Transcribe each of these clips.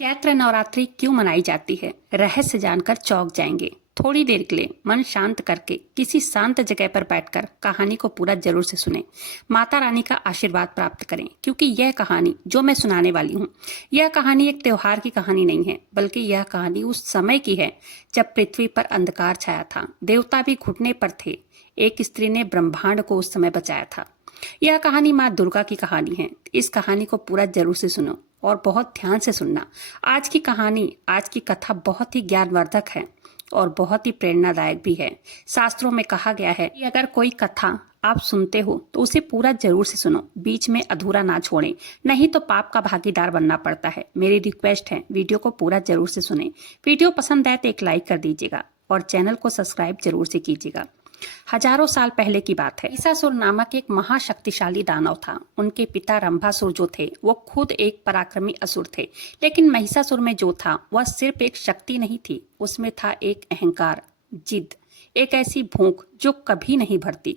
चैत्र नवरात्रि क्यों मनाई जाती है? रहस्य जानकर चौंक जाएंगे। थोड़ी देर के लिए मन शांत करके किसी शांत जगह पर बैठकर कहानी को पूरा जरूर से सुने। माता रानी का आशीर्वाद प्राप्त करें, क्योंकि यह कहानी जो मैं सुनाने वाली हूँ, यह कहानी एक त्योहार की कहानी नहीं है, बल्कि यह कहानी उस समय की है जब पृथ्वी पर अंधकार छाया था, देवता भी घुटने पर थे। एक स्त्री ने ब्रह्मांड को उस समय बचाया था। यह कहानी माँ दुर्गा की कहानी है। इस कहानी को पूरा जरूर से सुनो और बहुत ध्यान से सुनना। आज की कथा बहुत ही ज्ञानवर्धक है और बहुत ही प्रेरणादायक भी है। शास्त्रों में कहा गया है कि अगर कोई कथा आप सुनते हो तो उसे पूरा जरूर से सुनो, बीच में अधूरा ना छोड़ें, नहीं तो पाप का भागीदार बनना पड़ता है। मेरी रिक्वेस्ट है, वीडियो को पूरा जरूर से सुने। वीडियो पसंद आए तो एक लाइक कर दीजिएगा और चैनल को सब्सक्राइब जरूर से कीजिएगा। हजारों साल पहले की बात है। महिषासुर नामक एक महाशक्तिशाली दानव था। उनके पिता रंभासुर जो थे वो खुद एक पराक्रमी असुर थे, लेकिन महिषासुर में जो था वह सिर्फ एक शक्ति नहीं थी, उसमें था एक अहंकार, जिद, एक ऐसी भूख जो कभी नहीं भरती।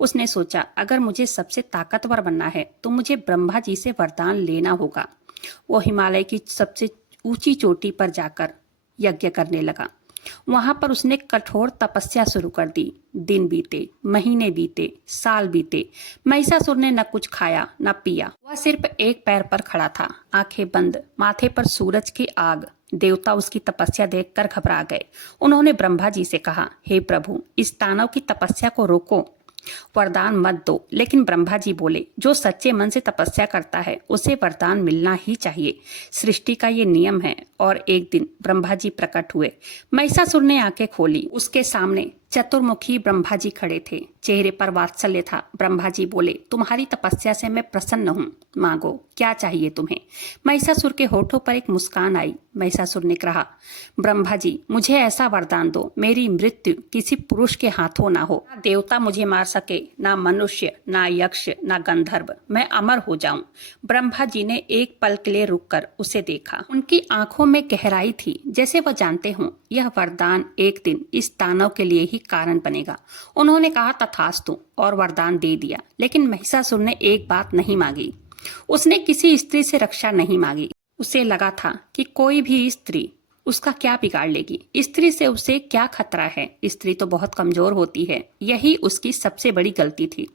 उसने सोचा, अगर मुझे सबसे ताकतवर बनना है तो मुझे ब्रह्मा जी से वरदान लेना होगा। वो हिमालय की सबसे ऊंची चोटी पर जाकर यज्ञ करने लगा। वहां पर उसने कठोर तपस्या शुरू कर दी। दिन बीते, महीने बीते, साल बीते। महिषासुर ने न कुछ खाया न पिया। वह सिर्फ एक पैर पर खड़ा था, आंखें बंद, माथे पर सूरज की आग। देवता उसकी तपस्या देखकर घबरा गए। उन्होंने ब्रह्मा जी से कहा, हे प्रभु, इस दानव की तपस्या को रोको, वरदान मत दो। लेकिन ब्रह्मा जी बोले, जो सच्चे मन से तपस्या करता है उसे वरदान मिलना ही चाहिए। सृष्टि का ये नियम है। और एक दिन ब्रह्मा जी प्रकट हुए। महिषासुर ने आंखें खोली। उसके सामने चतुर्मुखी ब्रह्मा जी खड़े थे। चेहरे पर वात्सल्य था। ब्रह्मा जी बोले, तुम्हारी तपस्या से मैं प्रसन्न हूँ, मांगो, क्या चाहिए तुम्हें? महिषासुर के होठों पर एक मुस्कान आई। महिषासुर ने कहा, ब्रह्मा जी, मुझे ऐसा वरदान दो, मेरी मृत्यु किसी पुरुष के हाथों ना हो, ना देवता मुझे मार सके, ना मनुष्य, ना यक्ष, ना गंधर्व, मैं अमर हो जाऊं। ब्रह्मा जी ने एक पल के लिए रुककर उसे देखा। उनकी आंखों में गहराई थी, जैसे वह जानते हों यह वरदान एक दिन इस दानव के लिए ही कारण बनेगा। उन्होंने कहा, तथास्तु, और वरदान दे दिया। लेकिन महिषासुर ने एक बात नहीं मांगी। उसने किसी स्त्री से रक्षा नहीं मांगी। उसे लगा था कि कोई भी स्त्री उसका क्या बिगाड़ लेगी, स्त्री से उसे क्या खतरा है, स्त्री तो बहुत कमजोर होती है। यही उसकी सबसे बड़ी गलती थी,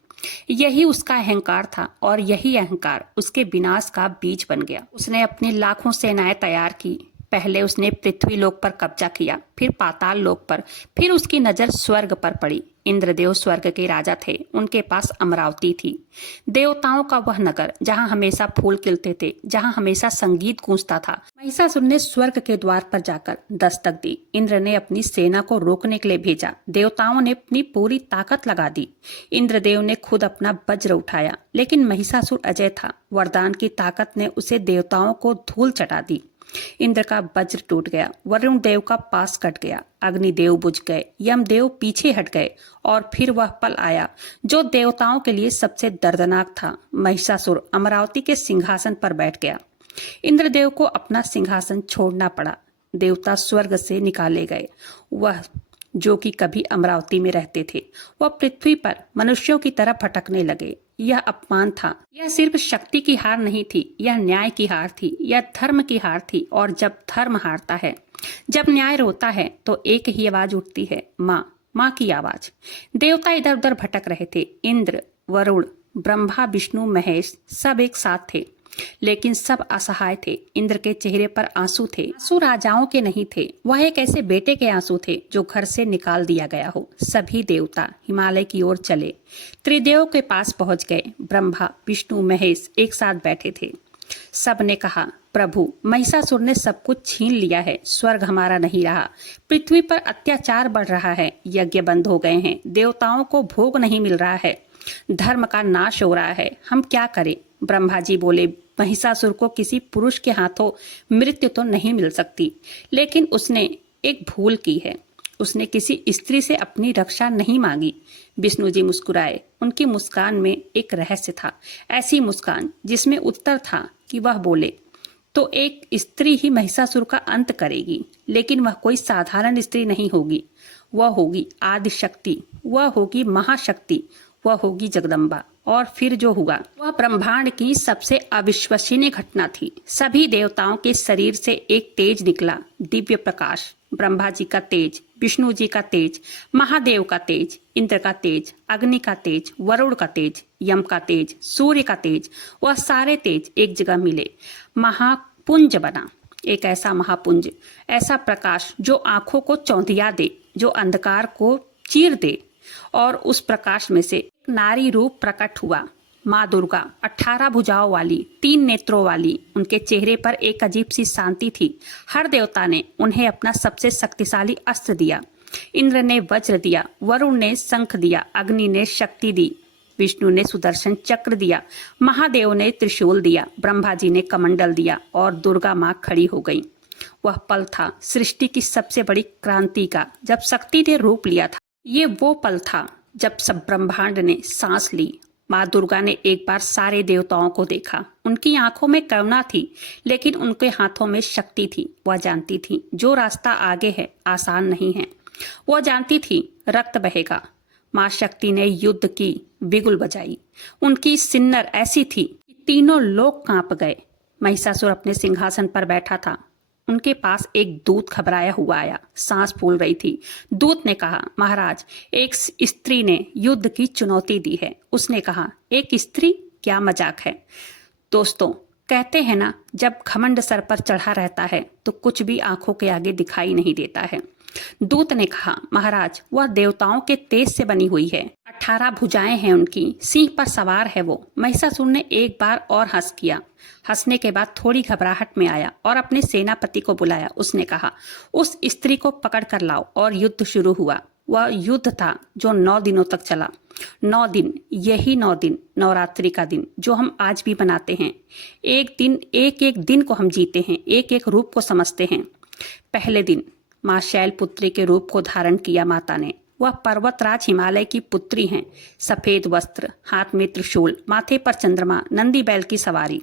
यही उसका अहंकार था और यही अहंकार उसके विनाश का बीज बन गया। उसने अपनी लाखों सेनाएं तैयार की। पहले उसने पृथ्वी लोक पर कब्जा किया, फिर पाताल लोक पर, फिर उसकी नजर स्वर्ग पर पड़ी। इंद्रदेव स्वर्ग के राजा थे, उनके पास अमरावती थी, देवताओं का वह नगर जहां हमेशा फूल खिलते थे, जहां हमेशा संगीत गूंजता था। महिषासुर ने स्वर्ग के द्वार पर जाकर दस्तक दी। इंद्र ने अपनी सेना को रोकने के लिए भेजा। देवताओं ने अपनी पूरी ताकत लगा दी। इंद्रदेव ने खुद अपना वज्र उठाया, लेकिन महिषासुर अजय था। वरदान की ताकत ने उसे देवताओं को धूल चटा दी। इंद्र का वज्र टूट गया, वरुण देव का पास कट गया, अग्निदेव बुझ गए, यमदेव पीछे हट गए और फिर वह पल आया जो देवताओं के लिए सबसे दर्दनाक था। महिषासुर अमरावती के सिंहासन पर बैठ गया। इंद्रदेव को अपना सिंहासन छोड़ना पड़ा। देवता स्वर्ग से निकाले गए। वह जो कि कभी अमरावती में रहते थे, वह पृथ्वी पर मनुष्यों की तरह भटकने लगे। यह अपमान था। यह सिर्फ शक्ति की हार नहीं थी, यह न्याय की हार थी, यह धर्म की हार थी। और जब धर्म हारता है, जब न्याय रोता है, तो एक ही आवाज उठती है, माँ, माँ की आवाज। देवता इधर उधर भटक रहे थे। इंद्र, वरुण, ब्रह्मा, विष्णु, महेश सब एक साथ थे, लेकिन सब असहाय थे। इंद्र के चेहरे पर आंसू थे। आंसू राजाओं के नहीं थे, वह एक ऐसे बेटे के आंसू थे जो घर से निकाल दिया गया हो। सभी देवता हिमालय की ओर चले, त्रिदेव के पास पहुंच गए। ब्रह्मा, विष्णु, महेश एक साथ बैठे थे। सब ने कहा, प्रभु, महिषासुर ने सब कुछ छीन लिया है, स्वर्ग हमारा नहीं रहा, पृथ्वी पर अत्याचार बढ़ रहा है, यज्ञ बंद हो गए हैं, देवताओं को भोग नहीं मिल रहा है, धर्म का नाश हो रहा है, हम क्या करें? ब्रह्मा जी बोले, महिषासुर को किसी पुरुष के हाथों मृत्यु तो नहीं मिल सकती, लेकिन उसने एक भूल की है। उसने किसी स्त्री से अपनी रक्षा नहीं मांगी। विष्णु जी मुस्कुराए। उनकी मुस्कान में एक रहस्य था, ऐसी मुस्कान जिसमें उत्तर था कि वह बोले, तो एक स्त्री ही महिषासुर का अंत करेगी, लेकिन वह कोई साधारण स्त्री नहीं होगी, वह होगी आदि शक्ति, वह होगी महाशक्ति, वह होगी जगदम्बा। और फिर जो हुआ वह ब्रह्मांड की सबसे अविश्वसनीय घटना थी। सभी देवताओं के शरीर से एक तेज निकला, दिव्य प्रकाश। ब्रह्मा जी का तेज, विष्णु जी का तेज, महादेव का तेज, इंद्र का तेज, अग्नि का तेज, वरुण का तेज, यम का तेज, सूर्य का तेज, वह सारे तेज एक जगह मिले, महापुंज बना। एक ऐसा महापुंज, ऐसा प्रकाश जो आंखों को चौंधिया दे, जो अंधकार को चीर दे। और उस प्रकाश में से एक नारी रूप प्रकट हुआ, माँ दुर्गा, 18 भुजाओं वाली, 3 नेत्रों वाली। उनके चेहरे पर एक अजीब सी शांति थी। हर देवता ने उन्हें अपना सबसे शक्तिशाली अस्त्र दिया। इंद्र ने वज्र दिया, वरुण ने शंख दिया, अग्नि ने शक्ति दी, विष्णु ने सुदर्शन चक्र दिया, महादेव ने त्रिशूल दिया, ब्रह्मा जी ने कमंडल दिया और दुर्गा माँ खड़ी हो गई। वह पल था सृष्टि की सबसे बड़ी क्रांति का, जब शक्ति ने रूप लिया था। ये वो पल था जब सब ब्रह्मांड ने सांस ली। माँ दुर्गा ने एक बार सारे देवताओं को देखा। उनकी आंखों में करुणा थी, लेकिन उनके हाथों में शक्ति थी। वह जानती थी जो रास्ता आगे है आसान नहीं है। वह जानती थी रक्त बहेगा। माँ शक्ति ने युद्ध की बिगुल बजाई। उनकी सिन्नर ऐसी थी कि तीनों लोग कांप गए। महिषासुर अपने सिंहासन पर बैठा था। उनके पास एक दूत घबराया हुआ आया, सांस फूल रही थी। दूत ने कहा, महाराज, एक स्त्री ने युद्ध की चुनौती दी है। उसने कहा, एक स्त्री? क्या मजाक है। दोस्तों, कहते हैं ना, जब घमंड सर पर चढ़ा रहता है तो कुछ भी आंखों के आगे दिखाई नहीं देता है। दूत ने कहा, महाराज, वह देवताओं के तेज से बनी हुई है, 18 भुजाएं हैं उनकी, सिंह पर सवार है वो। महिषासुर ने एक बार और हंस किया। हंसने के बाद थोड़ी घबराहट में आया और अपने सेनापति को बुलाया। उसने कहा, उस स्त्री को पकड़ कर लाओ। और युद्ध शुरू हुआ। वह युद्ध था जो 9 दिनों तक चला। 9 दिन, यही 9 दिन, नवरात्रि का दिन जो हम आज भी मनाते हैं। एक दिन, एक एक दिन को हम जीते हैं, एक एक रूप को समझते हैं। पहले दिन माँ शैलपुत्री के रूप को धारण किया माता ने। वह पर्वतराज हिमालय की पुत्री हैं। सफेद वस्त्र, हाथ में त्रिशूल, माथे पर चंद्रमा, नंदी बैल की सवारी।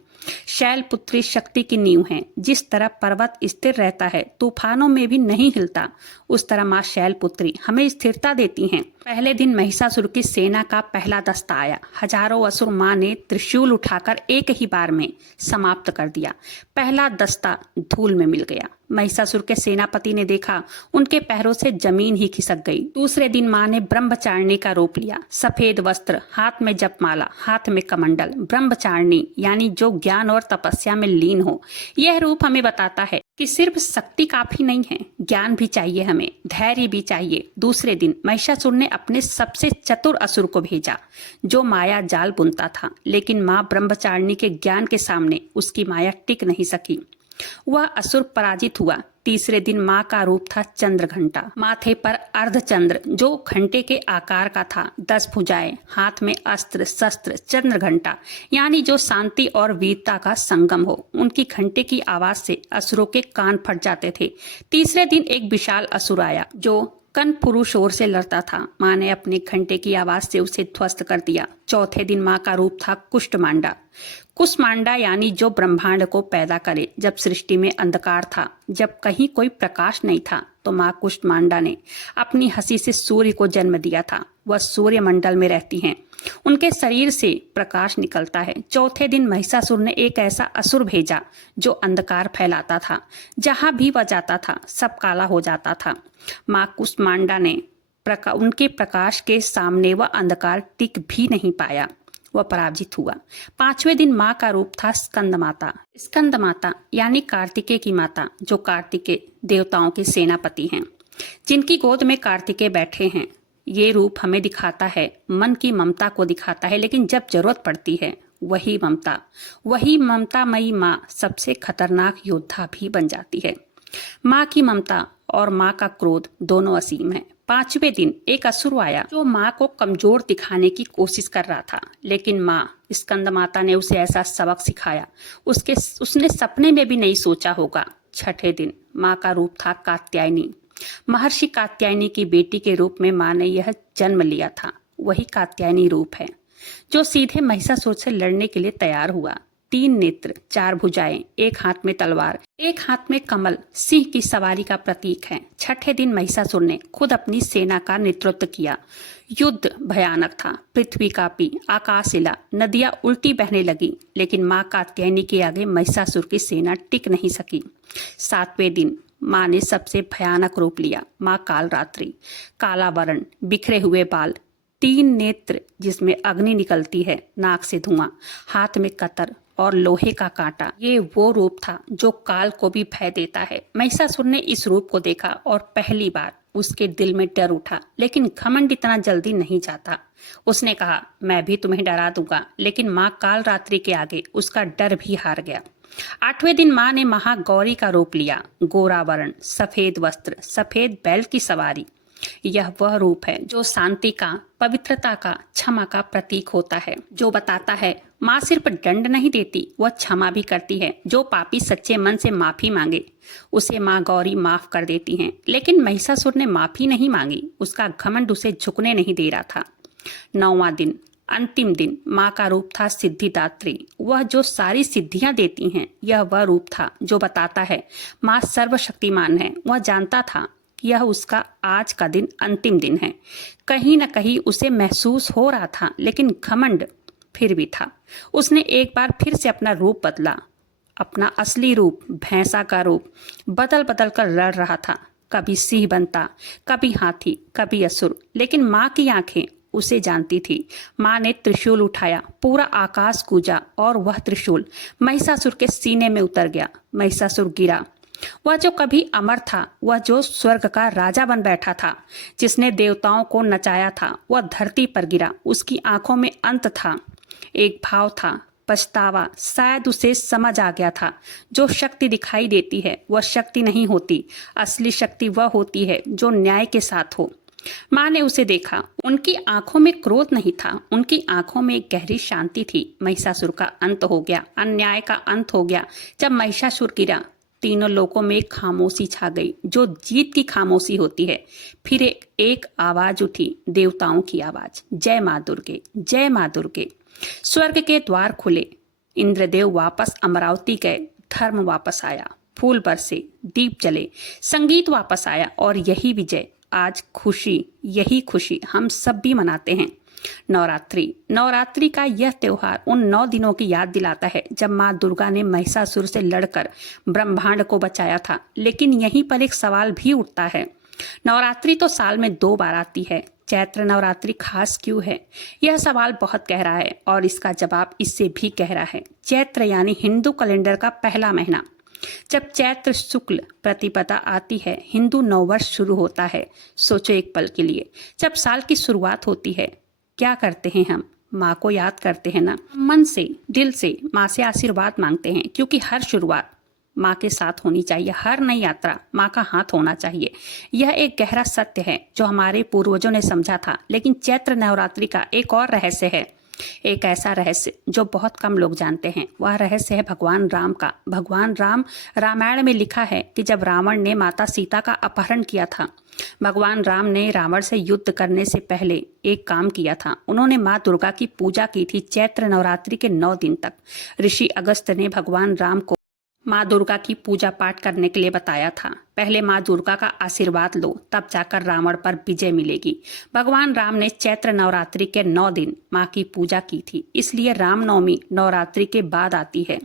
शैलपुत्री शक्ति की नींव है। जिस तरह पर्वत स्थिर रहता है, तूफानों में भी नहीं हिलता, उस तरह माँ शैलपुत्री हमें स्थिरता देती हैं। पहले दिन महिषासुर की सेना का पहला दस्ता आया। हजारों असुर माँ ने त्रिशूल उठाकर एक ही बार में समाप्त कर दिया। पहला दस्ता धूल में मिल गया। महिषासुर के सेनापति ने देखा, उनके पैरों से जमीन ही खिसक गई। दूसरे दिन माँ ने ब्रह्मचारिणी का रूप लिया। सफेद वस्त्र, हाथ में जपमाला, हाथ में कमंडल। ब्रह्मचारिणी यानी जो ज्ञान और तपस्या में लीन हो। यह रूप हमें बताता है कि सिर्फ शक्ति काफी नहीं है, ज्ञान भी चाहिए, हमें धैर्य भी चाहिए। दूसरे दिन महिषासुर ने अपने सबसे चतुर असुर को भेजा, जो माया जाल बुनता था। लेकिन माँ ब्रह्मचारिणी के ज्ञान के सामने उसकी माया टिक नहीं सकी। वह असुर पराजित हुआ। तीसरे दिन माँ का रूप था चंद्र घंटा। माथे पर अर्धचंद्र जो घंटे के आकार का था। 10 भुजाएं, हाथ में अस्त्र शस्त्र, चंद्र घंटा यानी जो शांति और वीरता का संगम हो। उनकी घंटे की आवाज से असुरों के कान फट जाते थे। तीसरे दिन एक विशाल असुर आया जो कनपुरु शोर से लड़ता था। माँ ने अपने घंटे की आवाज से उसे ध्वस्त कर दिया। चौथे दिन माँ का रूप था कुष्ठमांडा। कुष्मांडा यानी जो ब्रह्मांड को पैदा करे। जब सृष्टि में अंधकार था, जब कहीं कोई प्रकाश नहीं था, तो माँ कुष्मांडा ने अपनी हंसी से सूर्य को जन्म दिया था। वह सूर्य मंडल में रहती हैं। उनके शरीर से प्रकाश निकलता है। चौथे दिन महिषासुर ने एक ऐसा असुर भेजा जो अंधकार फैलाता था। जहां भी वह जाता था, सब काला हो जाता था। माँ कुष्मांडा ने उनके प्रकाश के सामने वह अंधकार टिक भी नहीं पाया। वह पराजित हुआ। 5वें दिन माँ का रूप था स्कंद माता। स्कंद माता यानी कार्तिकेय की माता, जो कार्तिकेय देवताओं के सेनापति हैं, जिनकी गोद में कार्तिकेय बैठे हैं। ये रूप हमें दिखाता है, मन की ममता को दिखाता है, लेकिन जब जरूरत पड़ती है वही ममतामयी माँ सबसे खतरनाक योद्धा भी बन जाती है। माँ की ममता और माँ का क्रोध दोनों असीम है। 5वें दिन एक असुर आया जो माँ को कमजोर दिखाने की कोशिश कर रहा था, लेकिन माँ स्कंद माता ने उसे ऐसा सबक सिखाया उसने सपने में भी नहीं सोचा होगा। 6ठे दिन माँ का रूप था कात्यायनी। महर्षि कात्यायनी की बेटी के रूप में माँ ने यह जन्म लिया था। वही कात्यायनी रूप है जो सीधे महिषासुर से लड़ने के लिए तैयार हुआ। 3 नेत्र, 4 भुजाएं, एक हाथ में तलवार, एक हाथ में कमल, सिंह की सवारी का प्रतीक है। छठे दिन महिषासुर ने खुद अपनी सेना का नेतृत्व किया। युद्ध भयानक था, पृथ्वी कांपी, आकाश हिला, नदियां उल्टी बहने लगी, लेकिन मां कात्यायनी के आगे महिषासुर की सेना टिक नहीं सकी। 7वें दिन मां ने सबसे भयानक रूप लिया। मां कालरात्रि, काला वर्ण, बिखरे हुए बाल, 3 नेत्र जिसमें अग्नि निकलती है, नाक से धुआं, हाथ में कतर और लोहे का कांटा। ये वो रूप था जो काल को भी भय देता है। महिषासुर ने इस रूप को देखा और पहली बार उसके दिल में डर उठा, लेकिन घमंड इतना जल्दी नहीं जाता। उसने कहा, मैं भी तुम्हें डरा दूंगा, लेकिन मां कालरात्रि के आगे उसका डर भी हार गया। 8वें दिन मां ने महागौरी का रूप लिया। गोरा वर्ण, सफेद वस्त्र, सफेद बैल की सवारी। यह वह रूप है जो शांति का, पवित्रता का, क्षमा का प्रतीक होता है, जो बताता है माँ सिर्फ दंड नहीं देती, वह क्षमा भी करती है। जो पापी सच्चे मन से माफी मांगे उसे माँ गौरी माफ कर देती हैं। लेकिन महिषासुर ने माफी नहीं मांगी, उसका घमंड उसे झुकने नहीं दे रहा था। 9वां दिन, अंतिम दिन, माँ का रूप था सिद्धिदात्री, वह जो सारी सिद्धियां देती हैं। यह वह रूप था जो बताता है माँ सर्वशक्तिमान है। वह जानता था यह उसका आज का दिन अंतिम दिन है। कहीं न कहीं उसे महसूस हो रहा था, लेकिन घमंड फिर भी था। उसने एक बार फिर से अपना रूप बदला। अपना असली रूप, भैंसा का रूप, बदल बदल कर लड़ रहा था। कभी सिंह बनता, कभी हाथी, कभी असुर, लेकिन माँ की आंखें उसे जानती थी। माँ ने त्रिशूल उठाया, पूरा आकाश गूंजा और वह त्रिशूल महिषासुर के सीने में उतर गया। महिषासुर गिरा। वह जो कभी अमर था, वह जो स्वर्ग का राजा बन बैठा था, जिसने देवताओं को नचाया था, वह धरती पर गिरा। उसकी आंखों में अंत था, एक भाव था, पछतावा। शायद उसे समझ आ गया था, जो शक्ति दिखाई देती है वह शक्ति नहीं होती। असली शक्ति वह होती है जो न्याय के साथ हो। माँ ने उसे देखा। उनकी आंखों में क्रोध नहीं था, उनकी आंखों में एक गहरी शांति थी। महिषासुर का अंत हो गया, अन्याय का अंत हो गया। जब महिषासुर गिरा, तीनों लोकों में एक खामोशी छा गई, जो जीत की खामोशी होती है। फिर एक आवाज उठी, देवताओं की आवाज, जय माँ दुर्गे, जय माँ दुर्गे। स्वर्ग के द्वार खुले, इंद्रदेव वापस अमरावती गए, धर्म वापस आया, फूल बरसे, दीप जले, संगीत वापस आया, और यही विजय, आज खुशी, यही खुशी हम सब भी मनाते हैं। नवरात्रि का यह त्योहार उन 9 दिनों की याद दिलाता है जब माँ दुर्गा ने महिषासुर से लड़कर ब्रह्मांड को बचाया था। लेकिन यहीं पर एक सवाल भी उठता है, नवरात्रि तो साल में 2 बार आती है, चैत्र नवरात्रि खास क्यों है? यह सवाल बहुत गहरा है और इसका जवाब इससे भी गहरा है। चैत्र यानी हिंदू कैलेंडर का पहला महीना। जब चैत्र शुक्ल प्रतिपदा आती है, हिंदू नववर्ष शुरू होता है। सोचो एक पल के लिए, जब साल की शुरुआत होती है, क्या करते हैं हम? माँ को याद करते हैं ना। मन से, दिल से माँ से आशीर्वाद मांगते हैं, क्योंकि हर शुरुआत माँ के साथ होनी चाहिए, हर नई यात्रा माँ का हाथ होना चाहिए। यह एक गहरा सत्य है जो हमारे पूर्वजों ने समझा था। लेकिन चैत्र नवरात्रि का एक और रहस्य है, एक ऐसा रहस्य जो बहुत कम लोग जानते हैं। वह रहस्य है भगवान राम का। भगवान राम, रामायण में लिखा है कि जब रावण ने माता सीता का अपहरण किया था, भगवान राम ने रावण से युद्ध करने से पहले एक काम किया था। उन्होंने माँ दुर्गा की पूजा की थी चैत्र नवरात्रि के 9 दिन तक। ऋषि अगस्त्य ने भगवान राम को माँ दुर्गा की पूजा पाठ करने के लिए बताया था। पहले माँ दुर्गा का आशीर्वाद लो, तब जाकर रावण पर विजय मिलेगी। भगवान राम ने चैत्र नवरात्रि के 9 दिन माँ की पूजा की थी, इसलिए रामनवमी नवरात्रि के बाद आती है।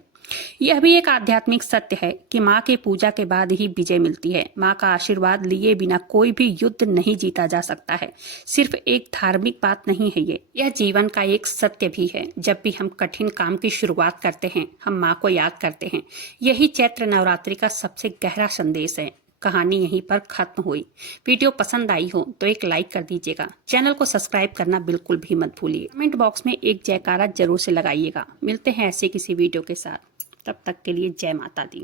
यह भी एक आध्यात्मिक सत्य है कि माँ के पूजा के बाद ही विजय मिलती है। माँ का आशीर्वाद लिए बिना कोई भी युद्ध नहीं जीता जा सकता है। सिर्फ एक धार्मिक बात नहीं है यह जीवन का एक सत्य भी है। जब भी हम कठिन काम की शुरुआत करते हैं, हम माँ को याद करते हैं। यही चैत्र नवरात्रि का सबसे गहरा संदेश है। कहानी यहीं पर खत्म हुई। वीडियो पसंद आई हो तो एक लाइक कर दीजिएगा। चैनल को सब्सक्राइब करना बिल्कुल भी मत भूलिए। कमेंट बॉक्स में एक जयकारा जरूर से लगाइएगा। मिलते हैं ऐसे किसी वीडियो के साथ, तब तक के लिए जय माता दी।